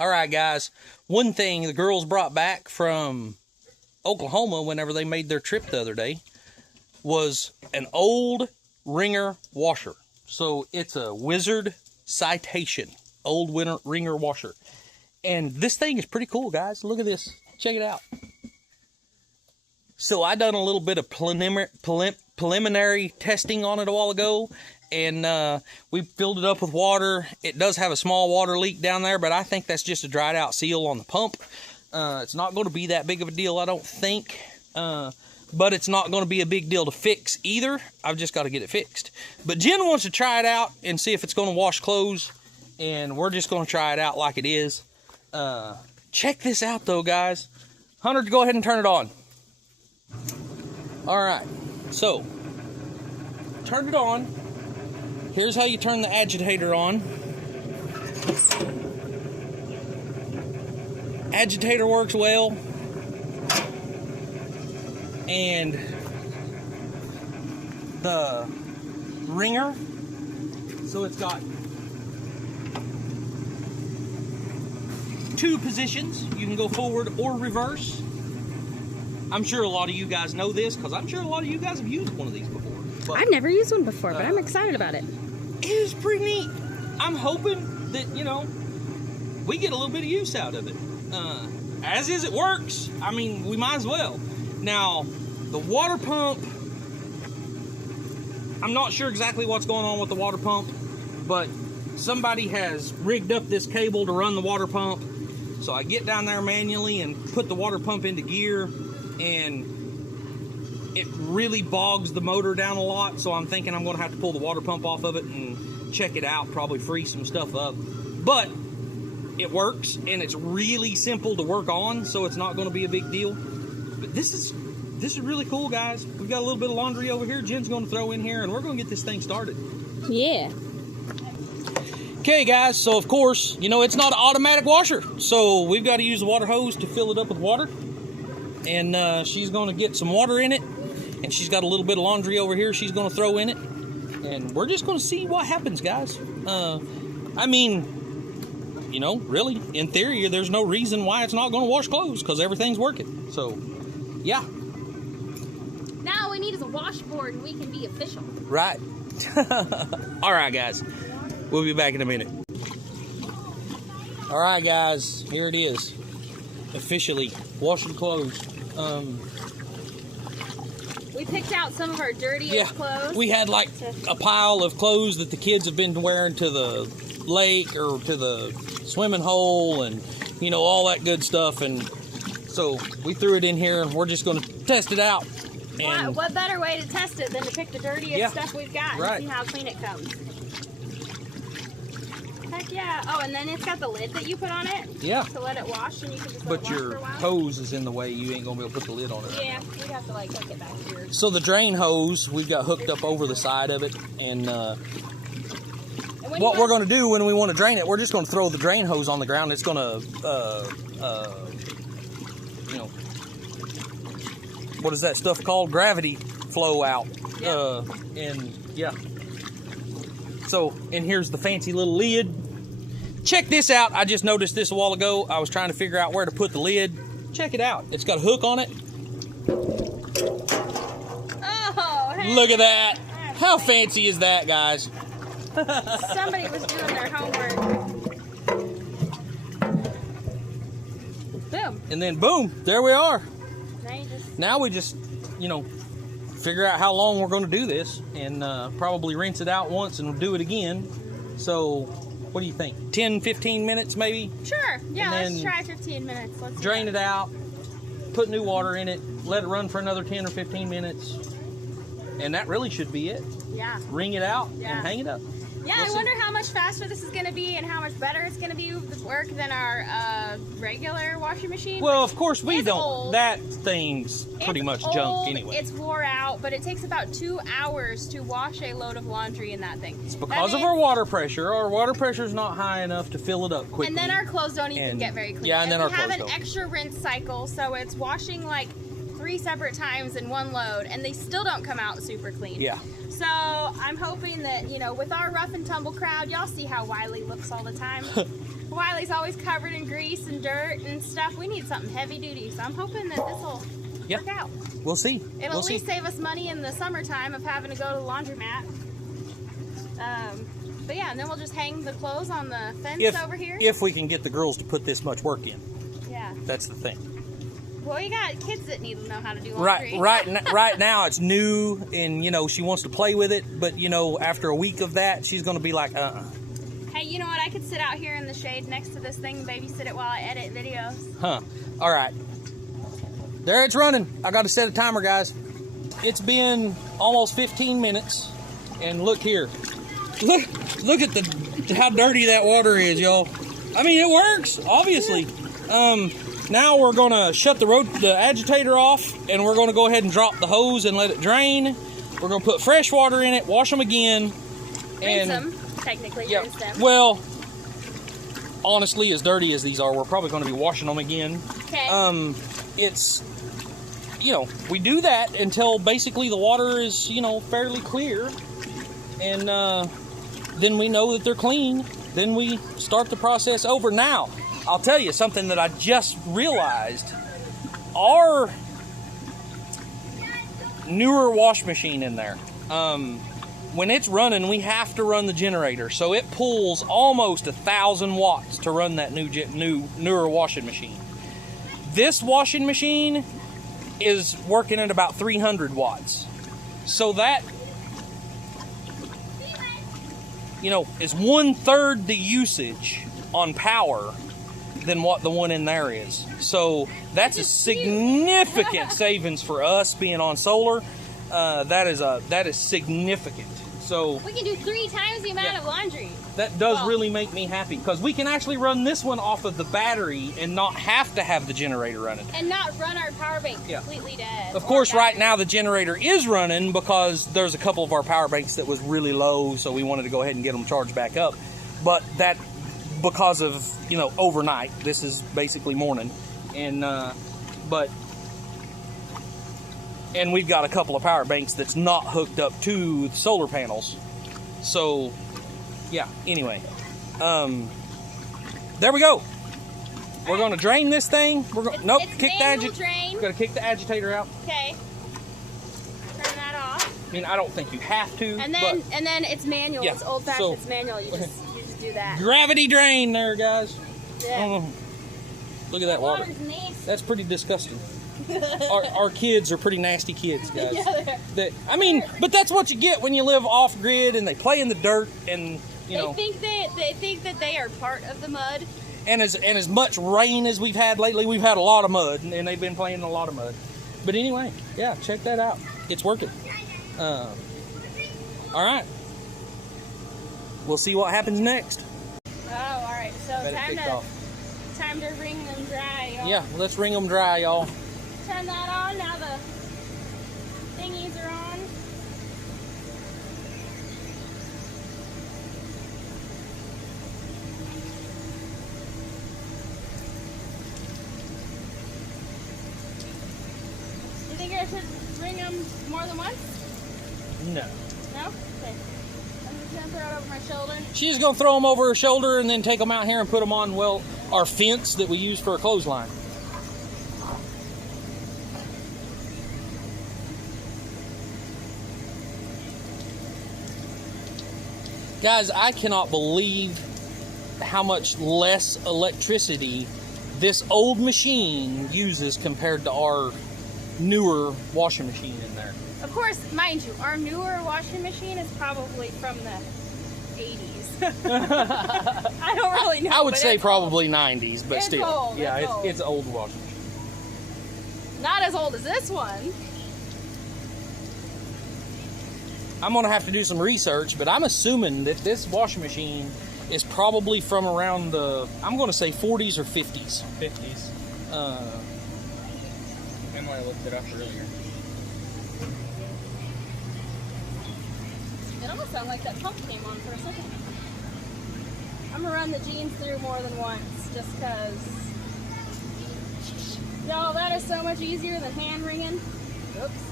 All right, guys. One thing the girls brought back from Oklahoma whenever they made their trip the other day was an old Wringer washer. So it's a Wizard Citation, old Wringer washer. And this thing is pretty cool, guys. Look at this. Check it out. So I done a little bit of preliminary testing on it a while ago, and we filled it up with water. It does have a small water leak down there, but I think that's just a dried out seal on the pump. It's not going to be that big of a deal, I don't think, but it's not going to be a big deal to fix either. I've just got to get it fixed. But Jen wants to try it out and see if it's going to wash clothes, and we're just going to try it out like it is. Check this out though, guys. Hunter, go ahead and turn it on. All right, so turn it on. Here's how you turn the agitator on. Agitator works well, and the Wringer, so it's got two positions. You can go forward or reverse. I'm sure a lot of you guys know this because I'm sure a lot of you guys have used one of these before. But, I've never used one before, but I'm excited about it. It is pretty neat. I'm hoping that, you know, we get a little bit of use out of it. As is, it works. I mean, we might as well. Now, the water pump, I'm not sure exactly what's going on with the water pump, but somebody has rigged up this cable to run the water pump. So I get down there manually and put the water pump into gear, and it really bogs the motor down a lot. So I'm thinking I'm going to have to pull the water pump off of it and check it out, probably free some stuff up. But it works, and it's really simple to work on, so it's not going to be a big deal. But this is really cool, guys. We've got a little bit of laundry over here Jen's going to throw in here, and we're going to get this thing started. Yeah. Okay, guys, so of course, you know, it's not an automatic washer, so we've got to use the water hose to fill it up with water. And she's going to get some water in it, and she's got a little bit of laundry over here she's going to throw in it. And we're just going to see what happens, guys. I mean, you know, really, in theory, there's no reason why it's not going to wash clothes, because everything's working. So, yeah. Now all we need is a washboard, and we can be official. Right. All right, guys. We'll be back in a minute. All right, guys. Here it is. Officially washing clothes. We picked out some of our dirtiest clothes. We had like a pile of clothes that the kids have been wearing to the lake or to the swimming hole, and you know, all that good stuff. And so we threw it in here, and we're just going to test it out. And what better way to test it than to pick the dirtiest stuff we've got and see how clean it comes. Heck yeah. Oh, and then it's got the lid that you put on it. Yeah. To let it wash, and you can just let it wash for a while. But your hose is in the way. You ain't going to be able to put the lid on it. Yeah, we have to like hook it back here. So the drain hose, we've got hooked up over the side of it. And what we're going to do when we want to drain it, we're just going to throw the drain hose on the ground. It's going to, you know, what is that stuff called? Gravity flow out. Yeah. And yeah. So, and here's the fancy little lid. Check this out. I just noticed this a while ago. I was trying to figure out where to put the lid. Check it out. It's got a hook on it. Oh, hey. Look at that. How fancy is that, guys? Somebody was doing their homework. Boom. And then boom, there we are. Now we just, you know, figure out how long we're going to do this, and probably rinse it out once and do it again. So, what do you think? 10, 15 minutes maybe? Sure. Yeah, let's try 15 minutes. Let's drain it out, put new water in it, let it run for another 10 or 15 minutes, and that really should be it. Yeah. Wring it out and hang it up. Yeah, I wonder how much faster this is going to be and how much better it's going to be with work than our regular washing machine. Well, of course, we don't. Old. That thing's pretty much junk anyway. It's wore out, but it takes about 2 hours to wash a load of laundry in that thing. It's because of our water pressure. Our water pressure's not high enough to fill it up quickly. And then our clothes don't even get very clean. Yeah, and then our clothes don't. We have an extra rinse cycle, so it's washing like 3 separate times in one load, and they still don't come out super clean. Yeah. So I'm hoping that, you know, with our rough and tumble crowd, y'all see how Wiley looks all the time. Wiley's always covered in grease and dirt and stuff. We need something heavy duty, so I'm hoping that this will work out. We'll see. It'll at least save us money in the summertime of having to go to the laundromat. But yeah, and then we'll just hang the clothes on the fence over here. If we can get the girls to put this much work in. Yeah. That's the thing. Well, you got kids that need to know how to do laundry. Right now it's new, and you know she wants to play with it, but you know after a week of that she's gonna be like, Hey, you know what? I could sit out here in the shade next to this thing and babysit it while I edit videos. Huh. All right. There it's running. I got to set a timer, guys. It's been almost 15 minutes, and look here. Look at how dirty that water is, y'all. I mean, it works, obviously. Now we're gonna shut the agitator off, and we're gonna go ahead and drop the hose and let it drain. We're gonna put fresh water in it, wash them again, rinse them. Technically, rinse them. Well, honestly, as dirty as these are, we're probably gonna be washing them again. Okay. It's, you know, we do that until basically the water is, you know, fairly clear, and then we know that they're clean. Then we start the process over. Now, I'll tell you something that I just realized. Our newer wash machine in there, when it's running, we have to run the generator, so it pulls almost 1,000 watts to run that newer washing machine. This washing machine is working at about 300 watts, so that, you know, is 1/3 the usage on power than what the one in there is. So that's a significant savings for us being on solar. That is significant. So we can do 3 times the amount of laundry. That does really make me happy, because we can actually run this one off of the battery and not have to have the generator running. And not run our power bank completely dead. Of course, right now the generator is running because there's a couple of our power banks that was really low, so we wanted to go ahead and get them charged back up. But that, because of, you know, overnight, this is basically morning, and and we've got a couple of power banks that's not hooked up to the solar panels. So yeah, anyway, there we go. We're going to drain this thing. We're going kick the agitator. We're going to kick the agitator out. Okay. Turn that off. I mean, I don't think you have to. And then it's manual. Yeah, it's old fashioned. So, it's manual. You just do that. Gravity drain there, guys. Yeah. Look at that water. That's pretty disgusting. Our kids are pretty nasty kids, guys. Yeah, I mean, but that's what you get when you live off grid and they play in the dirt, and you know. They think that they are part of the mud. And as much rain as we've had lately, we've had a lot of mud, and they've been playing in a lot of mud. But anyway, yeah, check that out. It's working. All right. We'll see what happens next. Oh, all right. So time to wring them dry, y'all. Yeah, let's wring them dry, y'all. Turn that on. Now the thingies are on. You think I should wring them more than once? No. No? Okay. I'm just going to throw it over my shoulder. She's going to throw them over her shoulder and then take them out here and put them on, well, our fence that we use for a clothesline. Guys, I cannot believe how much less electricity this old machine uses compared to our newer washing machine in there. Of course, mind you, our newer washing machine is probably from the 80s. I don't really know. I would say probably 90s, but it's still. Old. Yeah, it's old. It's old washing machine. Not as old as this one. I'm going to have to do some research, but I'm assuming that this washing machine is probably from around the, I'm going to say 40s or 50s. 50s. Emily looked it up earlier. It almost sounded like that pump came on for a second. I'm going to run the jeans through more than once, just because. Y'all, that is so much easier than hand wringing. Oops.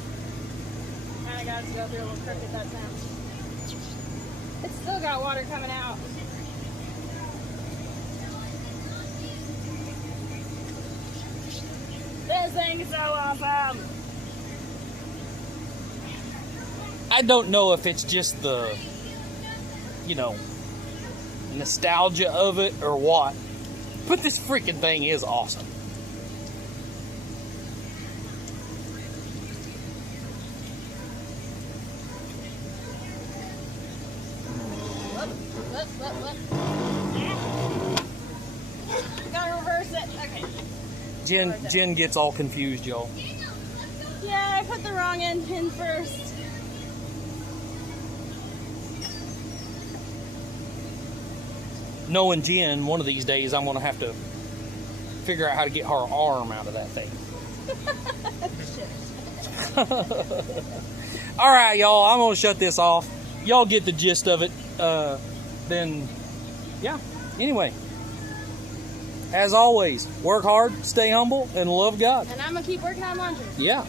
I got to go through a little crooked that time. It's still got water coming out. This thing is so awesome. I don't know if it's just the, you know, nostalgia of it or what, but this freaking thing is awesome. Gotta reverse it. Okay. Jen gets all confused, y'all. Yeah, I put the wrong end pin first. Knowing Jen, one of these days I'm going to have to figure out how to get her arm out of that thing. All right, y'all, I'm going to shut this off. Y'all get the gist of it. Then, yeah. Anyway, as always, work hard, stay humble, and love God. And I'm going to keep working on laundry. Yeah.